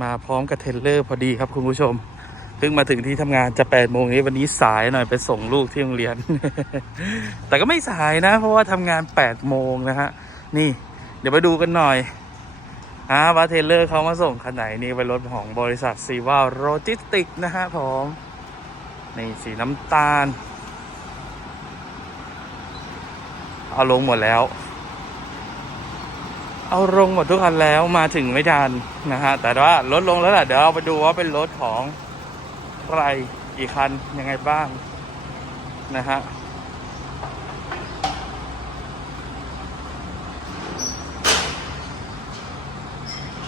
มาพร้อมกับเทรลเลอร์พอดีครับคุณผู้ชม เพิ่งมาถึงที่ทำงานจะ8ปดโมงนี้วันนี้สายหน่อยไปส่งลูกที่โรงเรียน แต่ก็ไม่สายนะ เพราะว่าทำงาน8ปดโมงนะฮะ นี่ เดี๋ยวไปดูกันหน่อยอ่าว่าเทรลเลอร์เขามาส่งคันไหนนี่เป็นรถของบริษัทซีว่าโรจิสติกนะฮะผมนี่สีน้ำตาล เอาลงหมดแล้ว เอาลงหมดทุกคันแล้วมาถึงไม่ทันนะฮะ แต่ว่าลดลงแล้วแหละเดี๋ยวเอาไปดูว่าเป็นรถของใครกี่คันยังไงบ้างนะฮะ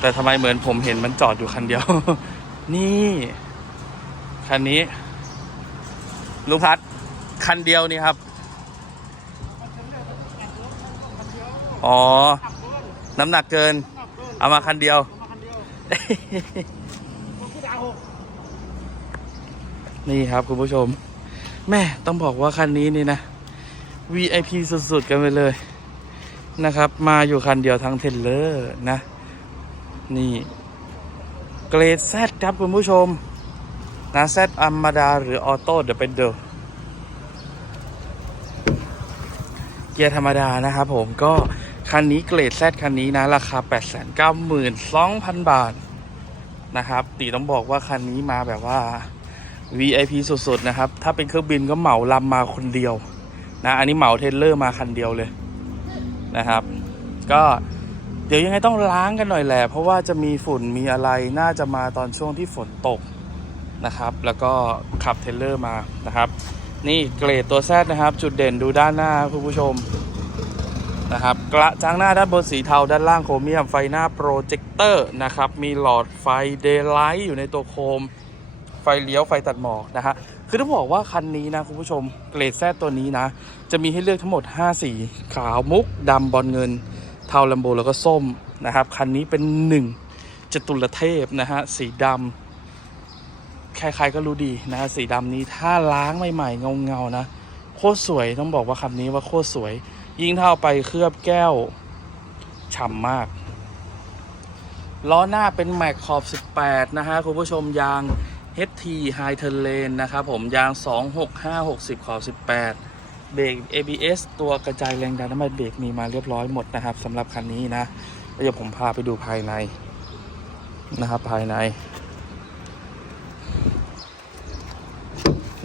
แต่ทำไมเหมือนผมเห็นมันจอดอยู่คันเดียว นี่คันนี้ลุงพัดคันเดียวนี่ครับ อ๋อ น้ำหนักเกินเอามาคันเดียวนี่ครับคุณผู้ชม แม่ต้องบอกว่าคันนี้นี่นะ VIP สุดๆ กันไปเลยนะครับ มาอยู่คันเดียวทั้งเทรลเลอร์นะ นี่ เกรด Z ครับคุณผู้ชม นะ Z ธรรมดาหรือออโต้เดี๋ยวเป็นเดอเกียร์ธรรมดานะครับผมก็ คันนี้เกรด Z คันนี้นะ ราคา 892,000 บาท นะครับ ตีต้องบอกว่าคันนี้มาแบบว่า VIP สุดๆ นะครับ ถ้าเป็นเครื่องบินก็เหมาลำมาคนเดียวนะ อันนี้เหมาเทเลอร์มาคันเดียวเลยนะครับ ก็เดี๋ยวยังไงต้องล้างกันหน่อยแหละ เพราะว่าจะมีฝุ่นมีอะไรน่าจะมาตอนช่วงที่ฝนตกนะครับ แล้วก็ขับเทเลอร์มานะครับ นี่เกรดตัวแซดนะครับ จุดเด่นดูด้านหน้าคุณผู้ชม นะครับ กระจังหน้าด้านบนสีเทาด้านล่างโครเมียม ไฟหน้าโปรเจคเตอร์นะครับ มีหลอดไฟเดย์ไลท์อยู่ในตัวโคม ไฟเลี้ยวไฟตัดหมอกนะฮะ คือต้องบอกว่าคันนี้นะคุณผู้ชม เกรดแซดตัวนี้นะ จะมีให้เลือกทั้งหมด 5 สี ขาวมุกดำบอลเงิน เทาลัมโบแล้วก็ส้มนะครับ คันนี้เป็นหนึ่งจตุรเทพนะฮะ สีดำใครๆก็รู้ดีนะฮะ สีดำนี้ถ้าล้างใหม่ๆเงาๆนะ โคตรสวยต้องบอกว่าคำนี้ว่าโคตรสวย ยิ่งเท่าไปเคลือบแก้วฉ่ำมาก ล้อหน้าเป็นแม็กขอบ 18 นะฮะ คุณผู้ชมยาง HT High t e r r a n นะครับผมยาง 26560 ขอบ 18 เบรก ABS ตัวกระจายแรงดันน้ำมันเบรกมีมาเรียบร้อยหมดนะครับสำหรับคันนี้นะเดี๋ยวผมพาไปดูภายในนะครับภายใน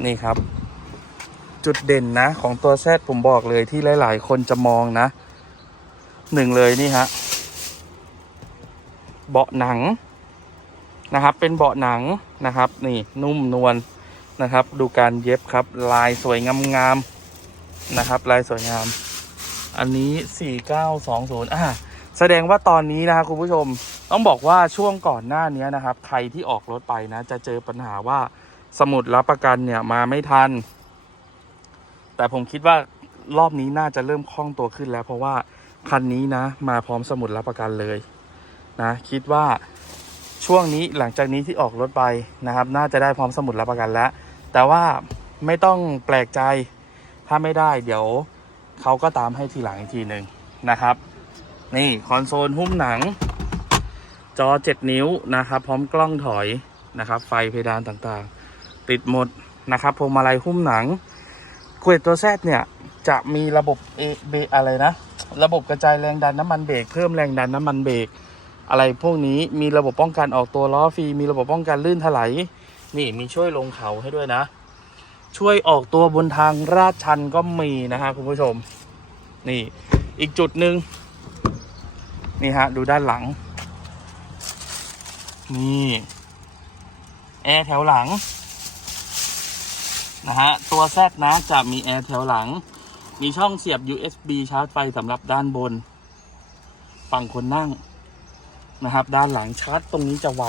นี่ครับ จุดเด่นนะ ของตัวแซดผมบอกเลยที่หลาย ๆ คนจะมองนะหนึ่งเลยนี่ฮะเบาะหนังนะครับ เป็นเบาะหนังนะครับ นี่นุ่มนวลนะครับ ดูการเย็บครับ ลายสวยงามๆนะครับ ลายสวยงาม อันนี้4920อ่าแสดงว่าตอนนี้นะครับคุณผู้ชมต้องบอกว่าช่วงก่อนหน้านี้นะครับ ใครที่ออกรถไปนะ จะเจอปัญหาว่าสมุดรับประกันเนี่ยมาไม่ทัน แต่ผมคิดว่ารอบนี้น่าจะเริ่มคล่องตัวขึ้นแล้ว เพราะว่าคันนี้นะ มาพร้อมสมุดรับประกันเลยนะคิดว่าช่วงนี้หลังจากนี้ที่ออกรถไปนะครับ น่าจะได้พร้อมสมุดรับประกันแล้ว แต่ว่าไม่ต้องแปลกใจถ้าไม่ได้เดี๋ยวเขาก็ตามให้ทีหลังอีกทีหนึ่งนะครับ นี่คอนโซลหุ้มหนัง จอ 7 นิ้วนะครับ พร้อมกล้องถอยนะครับ ไฟเพดานต่างๆ ติดหมดนะครับพวงมาลัยหุ้มหนัง เกรดตัวแซดเนี่ย จะมีระบบเอเบอะไรนะ ระบบกระจายแรงดันน้ำมันเบรกเพิ่มแรงดันน้ำมันเบรกอะไรพวกนี้มีระบบป้องกันออกตัวล้อฟรีมีระบบป้องกันลื่นถลายนี่มีช่วยลงเขาให้ด้วยนะ ช่วยออกตัวบนทางราดชันก็มีนะฮะคุณผู้ชม นี่อีกจุดหนึ่งนี่ฮะดูด้านหลัง นี่ แอร์แถวหลัง นะฮะ ตัวแซดนะจะมีแอร์แถวหลัง มีช่องเสียบ USB ชาร์จไฟสำหรับด้านบน ฝั่งคนนั่งนะครับ ด้านหลังชาร์จตรงนี้จะไว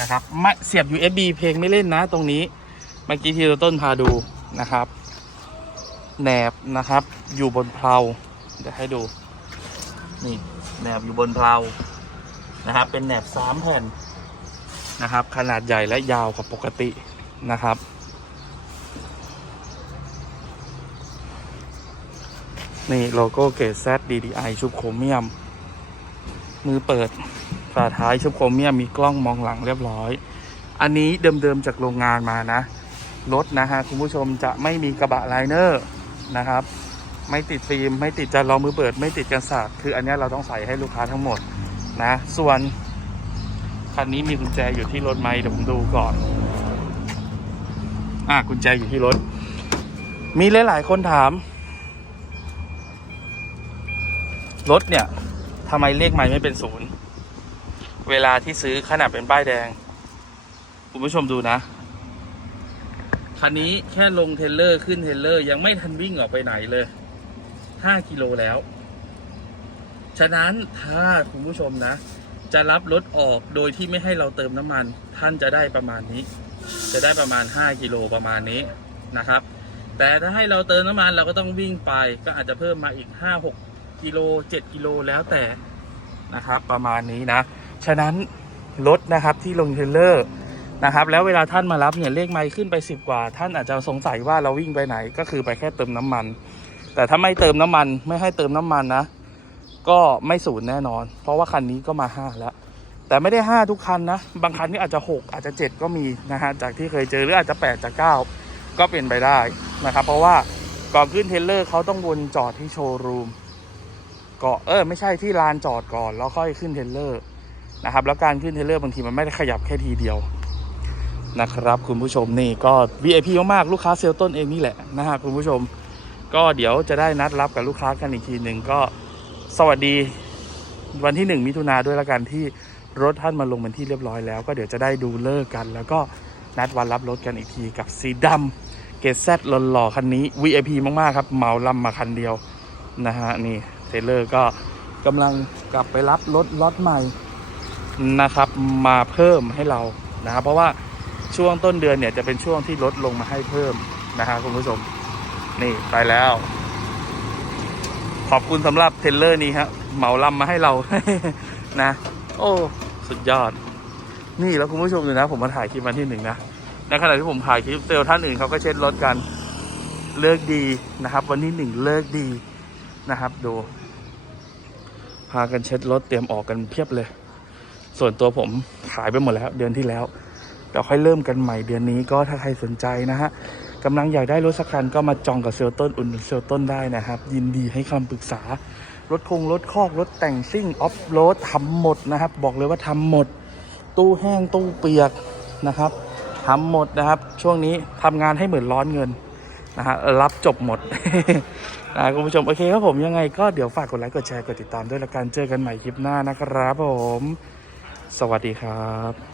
นะครับไม่เสียบ USB เพลงไม่เล่นนะตรงนี้ เมื่อกี้ที่เราต้นพาดูนะครับแหนบนะครับ อยู่บนเพลาเดี๋ยวให้ดู นี่แหนบอยู่บนเพลานะครับ เป็นแหนบสามแผ่นนะครับ ขนาดใหญ่และยาวกว่าปกตินะครับ นี่โลโก้เกรด Z DDI ชุบโครเมียม มือเปิดฝาท้ายชุบโครเมียมมีกล้องมองหลังเรียบร้อย อันนี้เดิมๆจากโรงงานมานะ รถนะฮะคุณผู้ชมจะไม่มีกระบะไลเนอร์นะครับ ไม่ติดฟิล์มไม่ติดจานรองมือเปิด ไม่ติดกันสาดคืออันนี้เราต้องใส่ให้ลูกค้าทั้งหมดนะ ส่วนคันนี้มีกุญแจอยู่ที่รถไหมเดี๋ยวผมดูก่อน อะกุญแจอยู่ที่รถ มีหลายๆคนถาม รถเนี่ยทำไมเลขไม่ไม่เป็นศูนย์เวลาที่ซื้อขนาดเป็นป้ายแดง คุณผู้ชมดูนะ คันนี้แค่ลงเทเลอร์ขึ้นเทเลอร์ ยังไม่ทันวิ่งออกไปไหนเลย 5 กิโลแล้ว ฉะนั้นถ้าคุณผู้ชมนะ จะรับรถออกโดยที่ไม่ให้เราเติมน้ำมัน ท่านจะได้ประมาณนี้ จะได้ประมาณ 5 กิโลประมาณนี้นะครับ แต่ถ้าให้เราเติมน้ำมันเราก็ต้องวิ่งไป ก็อาจจะเพิ่มมาอีก 5 6 กิโล7กิโลแล้วแต่นะครับ ประมาณนี้นะ ฉะนั้นรถนะครับที่ลงเทรลเลอร์นะครับ แล้วเวลาท่านมารับเนี่ยเลขไมล์ขึ้นไป 10 กว่า ท่านอาจจะสงสัยว่าเราวิ่งไปไหน ก็คือไปแค่เติมน้ำมัน แต่ถ้าไม่เติมน้ำมันไม่ให้เติมน้ำมันนะ ก็ไม่ศูนย์แน่นอน เพราะว่าคันนี้ก็มา5แล้วแต่ไม่ได้ 5 ทุกคันนะ บางคันนี่อาจจะ 6 อาจจะ 7 ก็มีนะฮะจากที่เคยเจอหรืออาจจะ 8 จาก 9 ก็เป็นไปได้นะครับ เพราะว่าก่อนขึ้นเทเลอร์เขาต้องวนจอดที่โชว์รูม ก็เออไม่ใช่ที่ลานจอดก่อน แล้วค่อยขึ้นเทรลเลอร์นะครับ แล้วการขึ้นเทรลเลอร์บางทีมันไม่ได้ขยับแค่ทีเดียวนะครับ คุณผู้ชมนี่ก็ VIP มากๆลูกค้าเซลล์ต้นเองนี่แหละนะฮะคุณผู้ชม ก็เดี๋ยวจะได้นัดรับกับลูกค้ากันอีกทีหนึ่งก็สวัสดีวันที่หนึ่งมิถุนาด้วยละกันที่รถท่านมาลงเป็นที่เรียบร้อยแล้ว ก็เดี๋ยวจะได้ดูเลิกกัน แล้วก็นัดวันรับรถกันอีกทีกับสีดำเกตแซดหล่อๆคันนี้ VIP มากๆครับเหมาลำมาคันเดียวนะฮะนี่ ทเลอร์ก็กำลังกลับไปรับรถล็อตใหม่นะครับ มาเพิ่มให้เรานะครับเพราะว่าช่วงต้นเดือนเนี่ยจะเป็นช่วงที่ลดลงมาให้เพิ่มนะฮะคุณผู้ชม นี่ไปแล้ว ขอบคุณสำหรับเทลเลอร์นี้ฮะเหมาลำมาให้เรานะ โอ้ สุดยอด นี่แล้วคุณผู้ชมดูนะ ผมมาถ่ายคลิปวันที่หนึ่งนะในขณะที่ผมถ่ายคลิปเซลล์ท่านอื่นเขาก็เช็ดรถกันเลิกดีนะครับ วันที่หนึ่งเลิกดีนะครับ ดูากันเช็ดรถเตรียมออกกันเพียบเลย ส่วนตัวผมขายไปหมดแล้ว เดือนที่แล้วเดี๋ยวค่อยเริ่มกันใหม่เดือนนี้ก็ถ้าใครสนใจนะฮะกำลังอยากได้รถสักคันก็มาจองกับเซลล์ต้นอุ่นเซลล์ต้นได้นะครับ ยินดีให้คำปรึกษารถคงรถคอกรถแต่งซิ่งออฟโรดทำหมดนะครับ บอกเลยว่าทำหมด ตู้แห้งตู้เปียกนะครับทำหมดนะครับ ช่วงนี้ทำงานให้เหมือนร้อนเงิน นะฮะรับจบหมดนะคุณผู้ชม โอเคครับผมยังไงก็เดี๋ยวฝากกดไลค์กดแชร์กดติดตามด้วยละกันเจอกันใหม่คลิปหน้านะครับผม สวัสดีครับ